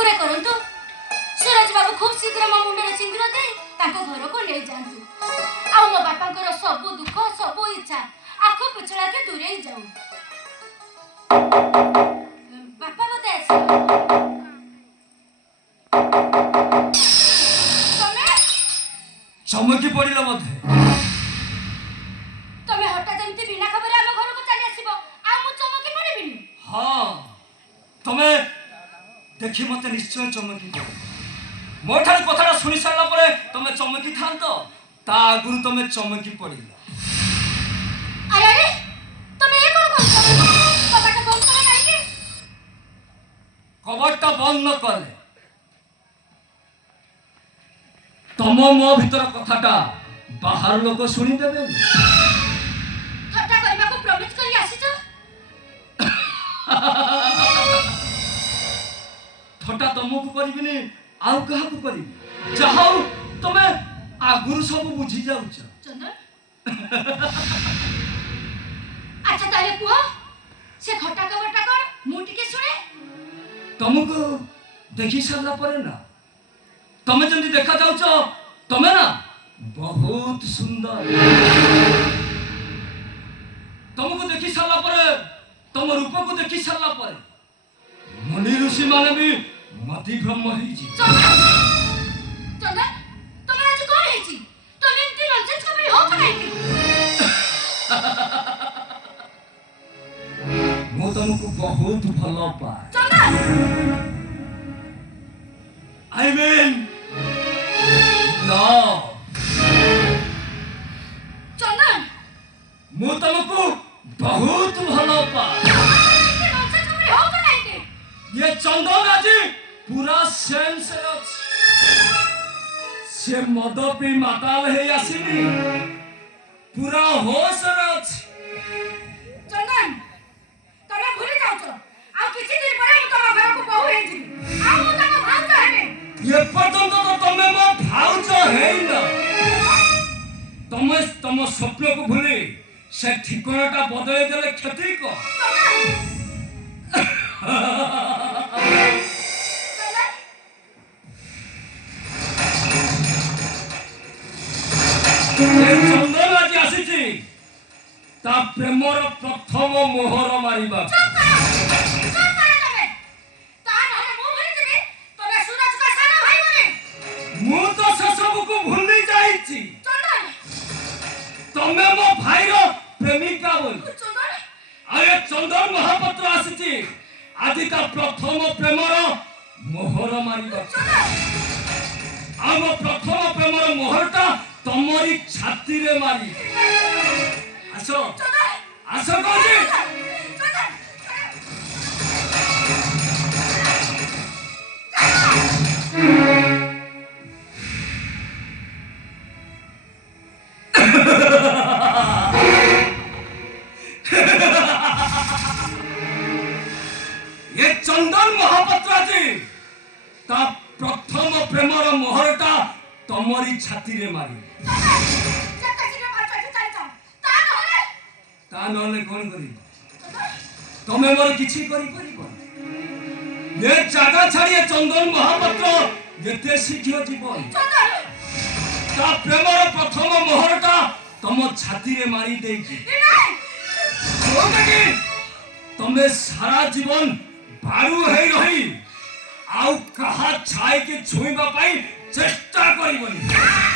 ठाकुरे करंतु सूरज बाबू खूब शीघ्र मो मुंडे सिंदूर दे ताको घर को ले जांतु आ मो बापा सब दुख सब इच्छा आखो पिछड़ा के दूरे जाऊ बापा बता चमकी पड़िला मते तमे हठात एमती बिना खबर हम घर को चली आसीबो आ मु चमकी पड़िबिनी हां तमे देखि मते निश्चय चमकी मोठार कथाटा सुनि सारला परे तमे चमकी थांतो ता आगुरु तमे चमकी पड़िला अरे तमे ए कोन कबाटा बंद करे नाही कि कबाटा बंद न कले तम मो भीतर कथाटा बाहर लोक सुनी देबे ठट्टा करबा को प्रॉमिस करी आसी ठट्टा तुमको करिबिनी आउ कहा को करिबी चाहौ तमे आगुरु सब बुझी जाउछ चंदन अच्छा तारे कुह से खट्टा कबटा कर मु टिके सुने तुमको देखि सारला परे ना तमे जंदी देखा जाउछ तमे ना बहुत सुंदर तुमको देखि सारला परे तुम रूप को देखि सारला परे मनी ऋषि माने भी मति ब्रह्म ही जी चंदन तमे आज कोन है छी तमे इतनी नॉनसेंस कबरी हो नहीं की मो तुमको बहुत भलो पाए चंदन आई मीन नो चंदन मो तुमको बहुत भलो पाए इतनी नॉनसेंस कबरी हो नहीं की ये चंदन आज पूरा सेंस से मद पी माताल है आसीनी पूरा होश रछ चंदन तमे भूली जाउ तो आ किछि दिन परे मु तम घर को बहू हे जी आ मु तम भाउज हेने ये पर्यंत तो तमे मो भाउज है ना तमे तम स्वप्न को भूली से ठिकानाटा बदले देले क्षति को चंदन आज आसी ता प्रेमर प्रथम मोहर मारिबा मु तो से सब को भूली जाईची तमे मो भाईर प्रेमिका बोल अरे चंदन महापात्र आसी आज ता प्रथम प्रेमर मोहर मारिबा आम प्रथम प्रेमर मोहरटा तमरी छाती रे मारी आसो आसो कोजी ये चंदन महापात्र जी ता प्रथम प्रेमर मोहरटा तमरी छाती रे मारी ता नले कोन करी तमे मोर किछि करी परिबो ये जागा छाड़ी चंदन महापात्र जेते शीघ्र जीवन ता प्रेमर प्रथम मोहरटा तम छाती रे मारी देछि तमे सारा जीवन बारू है रही आउ कहा छाई के छुईबा पाई चेष्टा करिबनी